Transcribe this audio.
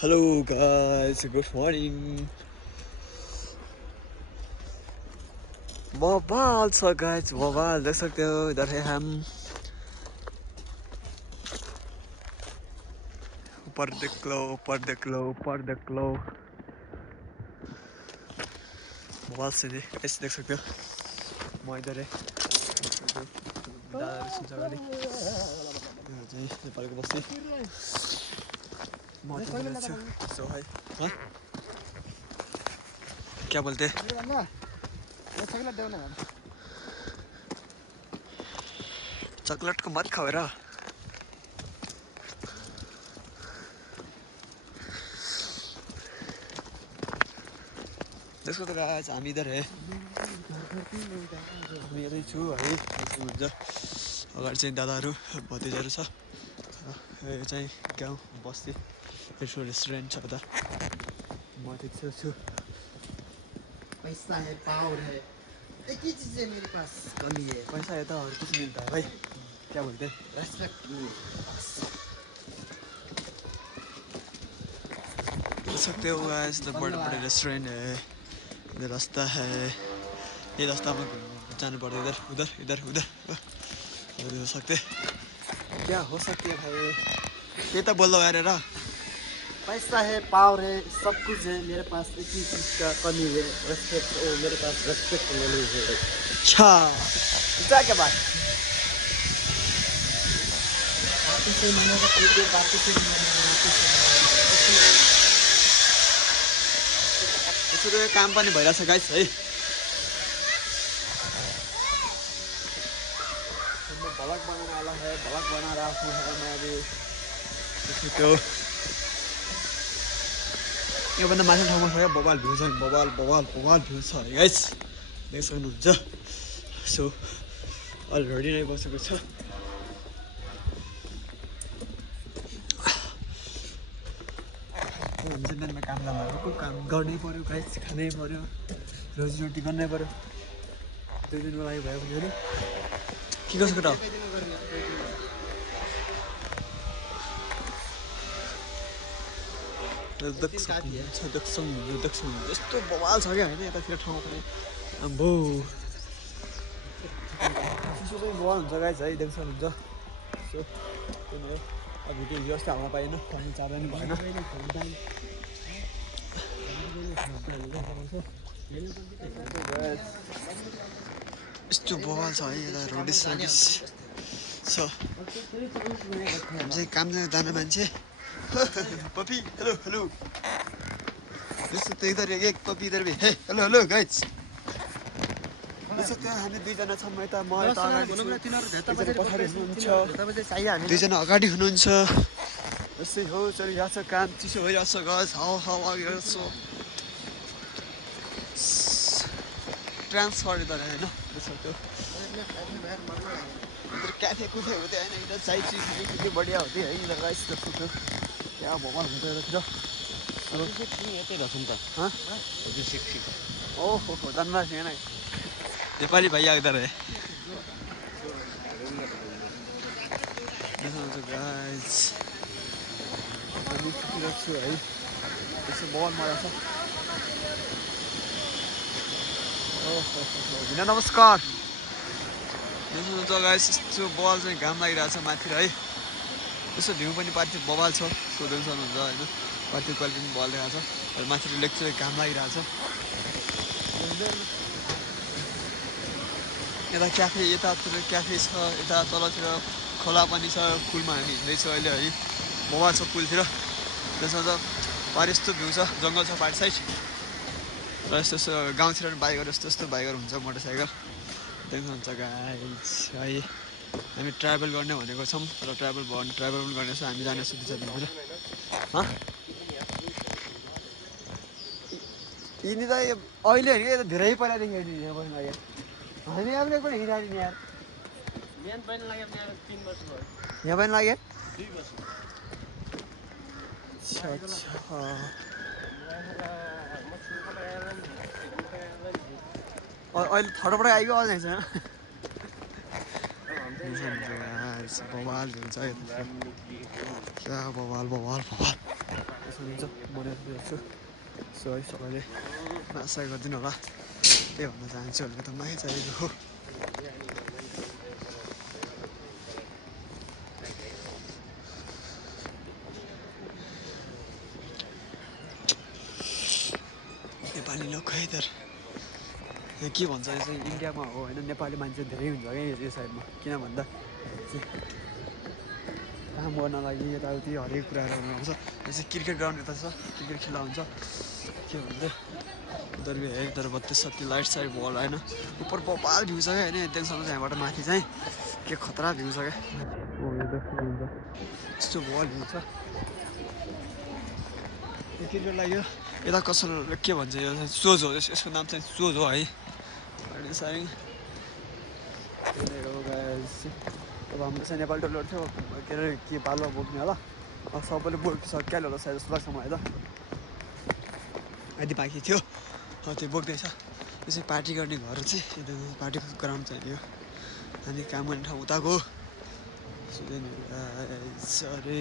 Hello guys, good morning. बवाल छ guys, बवाल देख सकते हो। इधर है हम, ऊपर देख लो, ऊपर देख लो, ऊपर देख लो। बवाल से ऐसे देख सकते हो। म इधर है, दादाहरू सुन्छ अगाडि। यो चाहिँ नेपालको बस्ती। म चाहिँ छु। So high. हाँ? क्या बोलते? चॉकलेट को मत खाओ रा। देखो तो गाइस, हामी इधर है। हामी यतै छु है। हुन्छ अगाडि चाहिँ दादाहरू भतिजाहरू छ। यो चाहिँ गाउँ बस्ती। यसो रेस्टुरेन्ट छ उता। म चाहिँ छु। पैसा है, पावर है, एक ही चीज है मेरे पास, कमी है। पैसा है तो और कुछ मिलता है भाई। क्या बोलते हैं? रेस्पेक्ट नहीं है बस। देख सकते हो गाइस, इधर बड़े बड़े रेस्टोरेंट है। इधर रास्ता है। ये रास्ता में जाना पड़ता है। इधर उधर इधर उधर उधर हो सकते। क्या हो सकती है भाई? ये तो बोल दो यार। पैसा है, पावर है, सब कुछ है मेरे पास, एक ही चीज का कमी है, रेस्पेक्ट। ओ मेरे पास रेस्पेक्ट नहीं है। अच्छा, क्या क्या बात? बातों से मनेगा, बातों से यसरी काम पनि भइरहेछ गाइस है। मैं ब्लॉग बनाने वाला है, ब्लॉग बना रहा हूँ मैं अभी। तो योभन्दा माथि ठाउँमा छ बवाल भ्यू छ। बवाल बवाल बवाल भ्यू छ है गाइस, देख सक्नुहुन्छ। सो अलरेडी नै बसेको छ। हामी चाहिँ बिहानमा काम जाँदा काम गर्नै पर्यो गाइस, खानै पर्यो, रोजीरोटी गर्नै पर्यो। 2 दिनको लागि भयो भने नि के कसो केटा यस्तो बवाल छ क्या होइन यतातिर ठाउँमा पनि। अम्बो चिसो चाहिँ बवाल हुन्छ गाइस है, देख्न सक्नुहुन्छ। सो त्यही भएर अब भिडियो जस्तो हाल्न पाएन, पानी चार्ज पनि भएन। यस्तो बवाल छ है यता, रोडिस सोडिस छ। हामी चाहिँ काम जाने मान्छे। Puppy hello hello. यस्तो त इधर एक पपी इधर भी हे हेलो हेलो गाइस। यसो हामी दुईजना छौँ यता, म यता अगाडि छु, एकजना पछाडि हुनुहुन्छ, दुईजना अगाडि हुनुहुन्छ। यस्तै हो चलिरहेछ काम, चिसो भइरहेछ गाइस, हावा आइरहेछ। ट्रान्सफर इधर होइन त्यसो त्यो इधर क्याफे कुफे होते होइन, इधर चाय चिज कितनी बढ़िया होती है इधर गाइस। देखो तो क्या बवाल हुन्छ इधर। हाँ ओहो धन्यवाद छैन। नेपाली भैया इधर है। गाइस हामी फिटिरहेको छु है, यसो बवाल मजा छ। ओहो भिना नमस्कार। देख्नुहुन्छ गाइस, यस्तो बवाल चाहिँ घाम लागिरहेछ माथि है। यसो भ्यू पनि पार्टी बवाल छ, सोध्नु सक्नुहुन्छ होइन। पार्टी क्वालिटी पनि बवाल देखाएको छ। माथि लेख्छु घाम लागिरहेछ। यता क्याफे, यतातिर क्याफे छ, यता तलतिर खोला पनि छ। पुलमा हामी हिँड्दैछौँ अहिले है, बवाल छ पुलतिर। त्यसमा त पारि यस्तो भ्यू छ, जङ्गल छ पारि साइड। र यस्तो यस्तो गाउँतिर पनि बाइकहरू यस्तो यस्तो बाइकहरू हुन्छ, मोटरसाइकल देख्नुहुन्छ गाइस है। हामी ट्राभल गर्ने भनेको छौँ र ट्राभल पनि गर्नेछौँ। हामी जानेछौँ 2-4 दिनतिर। यिनी त अहिले होइन कि धेरै पहिलादेखि यहाँ बस्नु लाग्यो। हामी अब एकपल्ट हिँडिरहेको नि यार, यहाँ पनि लाग्यो 2 वर्ष। अच्छा अहिले थोडोबाट आइगयो अझै छैन। बवाल हुन्छ क्या बवाल बवाल बवाल। सक्नुहुन्छ बनाइदिएको छु सो है सबैले आशा गरिदिनु होला त्यही भन्न चाहन्छु भनेको त माया चाहिएको हो नेपाली लोक है तर यहाँ के भन्छ यो चाहिँ इन्डियामा हो होइन नेपाली मान्छे धेरै हुन्छ क्या यो साइडमा किन भन्दा काम गर्न लागि यताउति हरेक कुराहरू गर्नु आउँछ जस्तै क्रिकेट ग्राउन्ड यता छ क्रिकेट खेल्दा हुन्छ के भन्छ उधर भी है तर 32-37 लाइट साइड बल होइन उपर बबाल भ्यू छ क्या होइन एकदमसम्म चाहिँ यहाँबाट माथि चाहिँ के खतरा भ्यू छ क्या यस्तो बल भ्यू छ क्रिकेट लाग्यो यता कसैले के भन्छ यो सोज हो यसको नाम चाहिँ सोज हो है अनि साइङ अब हाम्रो चाहिँ नेपाली डलर थियो के अरे के बालुवा बोक्ने होला अब सबैले बोकिसक्यो होला सायद जस्तो लाग्छ मलाई त यदि बाँकी थियो त्यो बोक्दैछ यो चाहिँ पार्टी गर्ने घर चाहिँ एकदम पार्टीको ग्राउन्ड चाहिँ यो अनि काम गर्ने ठाउँ उताको अरे